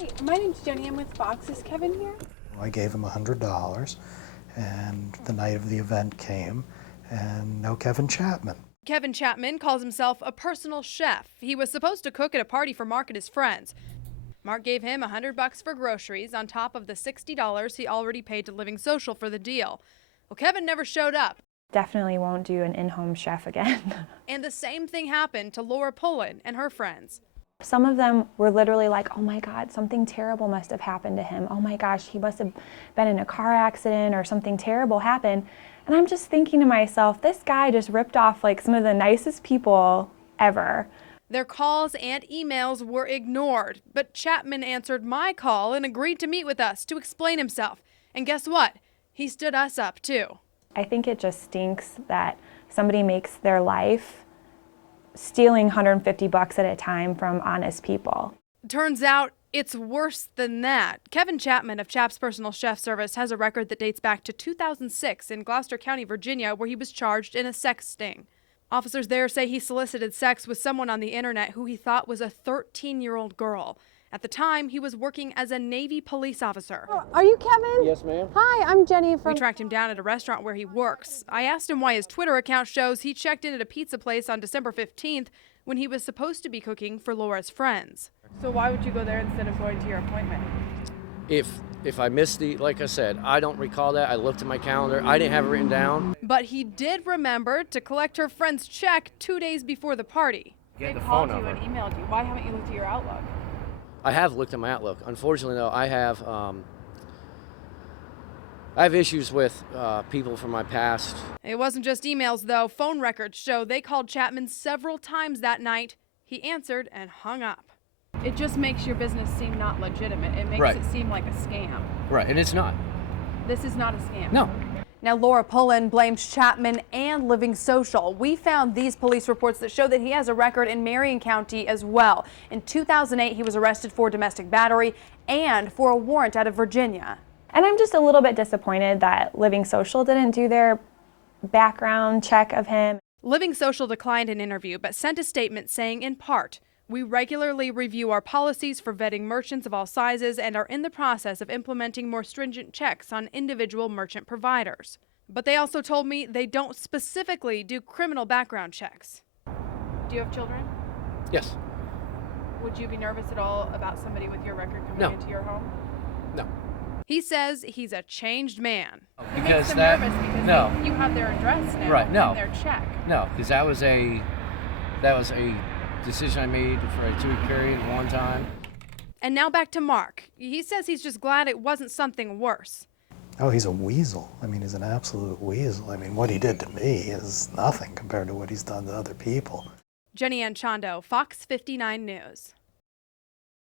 Hey, my name's Jenny. I'm with Fox. Is Kevin here? I gave him $100, and the night of the event came, and no Kevin Chapman. Kevin Chapman calls himself a personal chef. He was supposed to cook at a party for Mark and his friends. Mark gave him $100 for groceries on top of the $60 he already paid to Living Social for the deal. Well, Kevin never showed up. Definitely won't do an in-home chef again. And the same thing happened to Laura Pullen and her friends. Some of them were literally like, oh my God, something terrible must have happened to him. Oh my gosh, he must have been in a car accident or something terrible happened. And I'm just thinking to myself, this guy just ripped off like some of the nicest people ever. Their calls and emails were ignored, but Chapman answered my call and agreed to meet with us to explain himself. And guess what? He stood us up too. I think it just stinks that somebody makes their life stealing $150 at a time from honest people. Turns out it's worse than that. Kevin Chapman of Chap's Personal Chef Service has a record that dates back to 2006 in Gloucester County, Virginia, where he was charged in a sex sting. Officers there say he solicited sex with someone on the internet who he thought was a 13-year-old girl. At the time, he was working as a Navy police officer. Are you Kevin? Yes, ma'am. Hi, I'm Jenny from... We tracked him down at a restaurant where he works. I asked him why his Twitter account shows he checked in at a pizza place on December 15th when he was supposed to be cooking for Laura's friends. So why would you go there instead of going to your appointment? If I missed like I said, I don't recall that. I looked at my calendar. I didn't have it written down. But he did remember to collect her friend's check 2 days before the party. Get the called phone you number. and emailed you. Why haven't you looked at your Outlook? I have looked at my Outlook. Unfortunately, though, I have issues with people from my past. It wasn't just emails, though. Phone records show they called Chapman several times that night. He answered and hung up. It just makes your business seem not legitimate. It makes Right. it seem like a scam. Right, and it's not. This is not a scam. No. Now, Laura Pullen blames Chapman and Living Social. We found these police reports that show that he has a record in Marion County as well. In 2008, he was arrested for domestic battery and for a warrant out of Virginia. And I'm just a little bit disappointed that Living Social didn't do their background check of him. Living Social declined an interview, but sent a statement saying, in part, "We regularly review our policies for vetting merchants of all sizes and are in the process of implementing more stringent checks on individual merchant providers." But they also told me they don't specifically do criminal background checks. Do you have children? Yes. Would you be nervous at all about somebody with your record coming No. into your home? No. He says he's a changed man. It makes them nervous because no. you have their address now Right, no. and their check. No, because that was a decision I made for a 2-week period one time. And now back to Mark. He says he's just glad it wasn't something worse. Oh, he's a weasel. I mean, he's an absolute weasel. I mean, what he did to me is nothing compared to what he's done to other people. Jenny Anchondo, Fox 59 News.